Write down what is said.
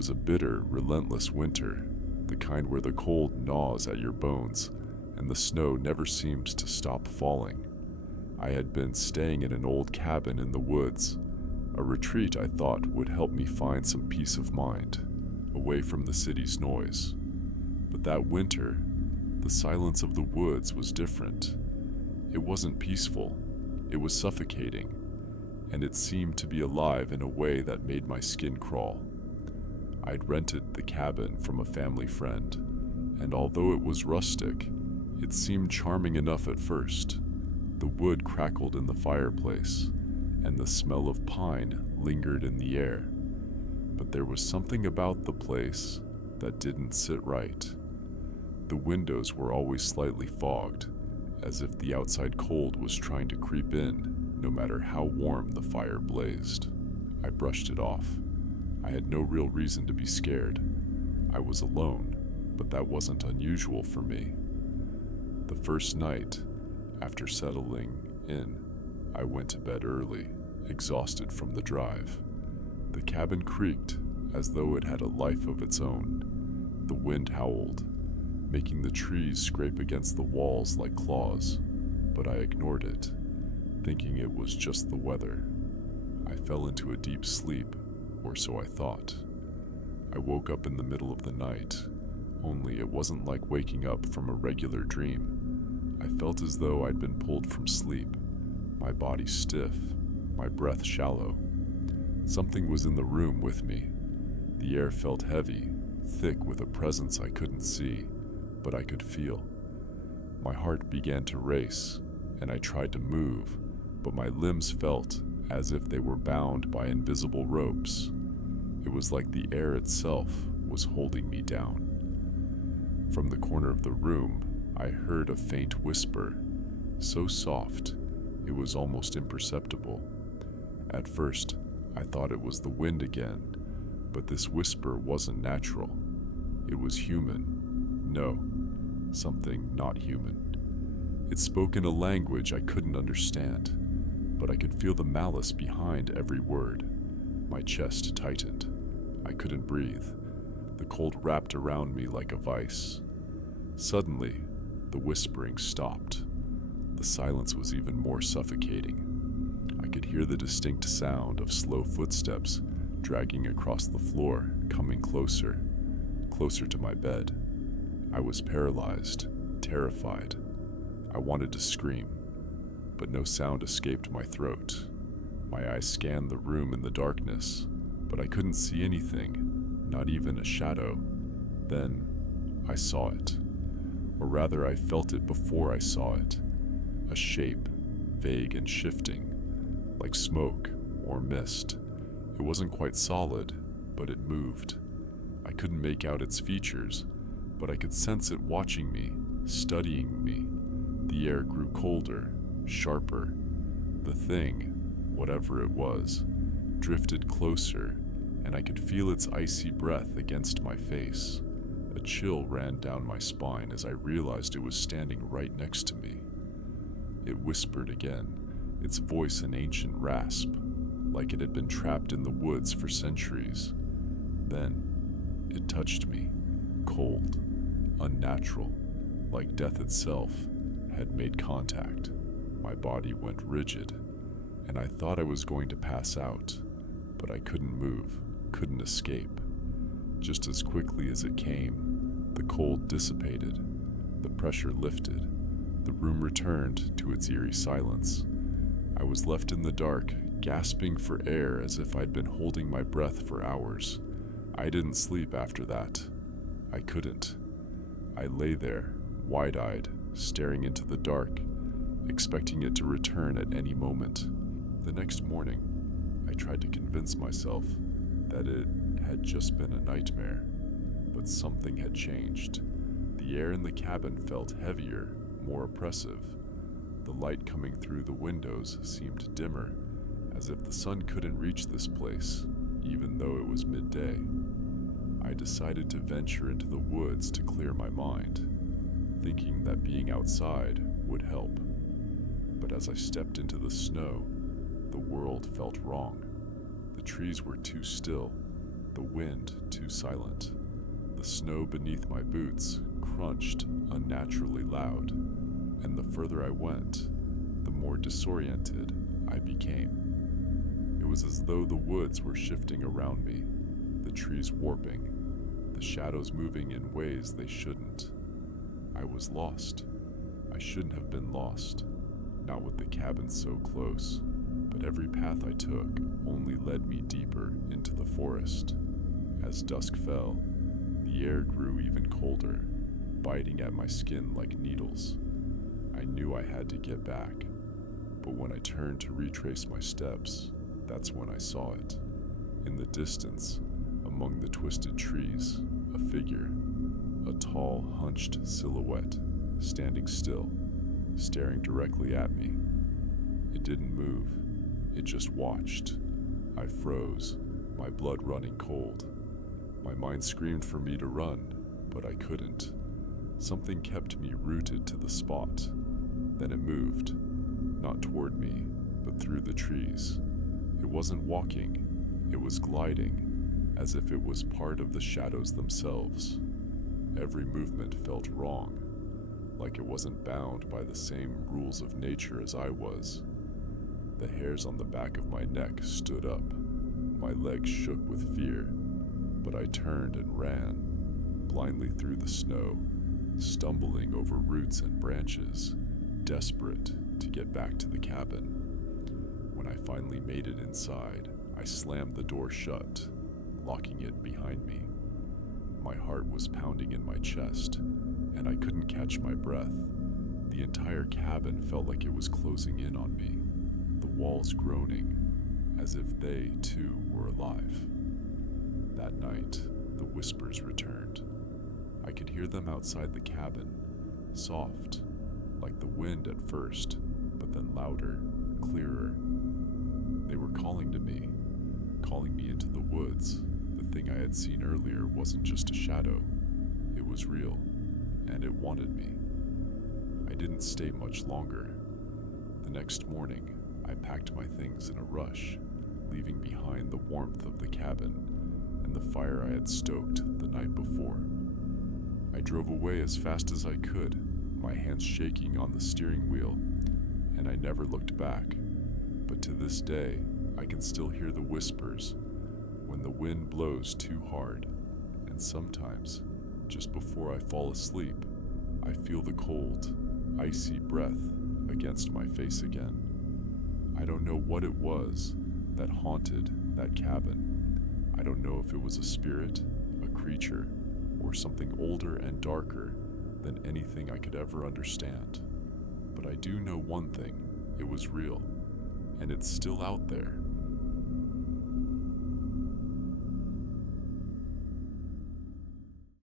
was a bitter, relentless winter, the kind where the cold gnaws at your bones and the snow never seems to stop falling. I had been staying in an old cabin in the woods, a retreat I thought would help me find some peace of mind, away from the city's noise. But that winter, the silence of the woods was different. It wasn't peaceful, it was suffocating, and it seemed to be alive in a way that made my skin crawl. I'd rented the cabin from a family friend, and although it was rustic, it seemed charming enough at first. The wood crackled in the fireplace, and the smell of pine lingered in the air. But there was something about the place that didn't sit right. The windows were always slightly fogged, as if the outside cold was trying to creep in, no matter how warm the fire blazed. I brushed it off. I had no real reason to be scared. I was alone, but that wasn't unusual for me. The first night, after settling in, I went to bed early, exhausted from the drive. The cabin creaked as though it had a life of its own. The wind howled, making the trees scrape against the walls like claws, but I ignored it, thinking it was just the weather. I fell into a deep sleep, or so I thought. I woke up in the middle of the night, only it wasn't like waking up from a regular dream. I felt as though I'd been pulled from sleep, my body stiff, my breath shallow. Something was in the room with me. The air felt heavy, thick with a presence I couldn't see, but I could feel. My heart began to race, and I tried to move, but my limbs felt as if they were bound by invisible ropes. It was like the air itself was holding me down. From the corner of the room, I heard a faint whisper, so soft it was almost imperceptible. At first, I thought it was the wind again, but this whisper wasn't natural. It was human. No, something not human. It spoke in a language I couldn't understand, but I could feel the malice behind every word. My chest tightened. I couldn't breathe. The cold wrapped around me like a vice. Suddenly, the whispering stopped. The silence was even more suffocating. I could hear the distinct sound of slow footsteps dragging across the floor, coming closer, closer to my bed. I was paralyzed, terrified. I wanted to scream, but no sound escaped my throat. My eyes scanned the room in the darkness, but I couldn't see anything, not even a shadow. Then I saw it. Or rather, I felt it before I saw it. A shape, vague and shifting, like smoke or mist. It wasn't quite solid, but it moved. I couldn't make out its features, but I could sense it watching me, studying me. The air grew colder, sharper. The thing, whatever it was, drifted closer, and I could feel its icy breath against my face. A chill ran down my spine as I realized it was standing right next to me. It whispered again, its voice an ancient rasp, like it had been trapped in the woods for centuries. Then, it touched me, cold, unnatural, like death itself had made contact. My body went rigid, and I thought I was going to pass out, but I couldn't move, couldn't escape. Just as quickly as it came, the cold dissipated, the pressure lifted, the room returned to its eerie silence. I was left in the dark, gasping for air as if I'd been holding my breath for hours. I didn't sleep after that. I couldn't. I lay there, wide-eyed, staring into the dark, expecting it to return at any moment. The next morning, I tried to convince myself that it had just been a nightmare, but something had changed. The air in the cabin felt heavier, more oppressive. The light coming through the windows seemed dimmer, as if the sun couldn't reach this place, even though it was midday. I decided to venture into the woods to clear my mind, thinking that being outside would help. But as I stepped into the snow, the world felt wrong. The trees were too still, the wind too silent. The snow beneath my boots crunched unnaturally loud, and the further I went, the more disoriented I became. It was as though the woods were shifting around me, the trees warping, the shadows moving in ways they shouldn't. I was lost. I shouldn't have been lost, not with the cabin so close, but every path I took only led me deeper into the forest. As dusk fell, the air grew even colder, biting at my skin like needles. I knew I had to get back, but when I turned to retrace my steps, that's when I saw it. In the distance, among the twisted trees, a figure, a tall, hunched silhouette, standing still, staring directly at me. It didn't move, it just watched. I froze, my blood running cold. My mind screamed for me to run, but I couldn't. Something kept me rooted to the spot. Then it moved, not toward me, but through the trees. It wasn't walking, it was gliding, as if it was part of the shadows themselves. Every movement felt wrong, like it wasn't bound by the same rules of nature as I was. The hairs on the back of my neck stood up. My legs shook with fear, but I turned and ran, blindly through the snow, stumbling over roots and branches, desperate to get back to the cabin. When I finally made it inside, I slammed the door shut, locking it behind me. My heart was pounding in my chest, and I couldn't catch my breath. The entire cabin felt like it was closing in on me, the walls groaning, as if they, too, were alive. That night, the whispers returned. I could hear them outside the cabin, soft, like the wind at first, but then louder, clearer. They were calling to me, calling me into the woods. The thing I had seen earlier wasn't just a shadow. It was real, and it wanted me. I didn't stay much longer. The next morning, I packed my things in a rush, leaving behind the warmth of the cabin and the fire I had stoked the night before. I drove away as fast as I could, my hands shaking on the steering wheel, and I never looked back. But to this day, I can still hear the whispers when the wind blows too hard, and sometimes, just before I fall asleep, I feel the cold, icy breath against my face again. I don't know what it was that haunted that cabin. I don't know if it was a spirit, a creature, or something older and darker than anything I could ever understand. But I do know one thing, it was real, and it's still out there,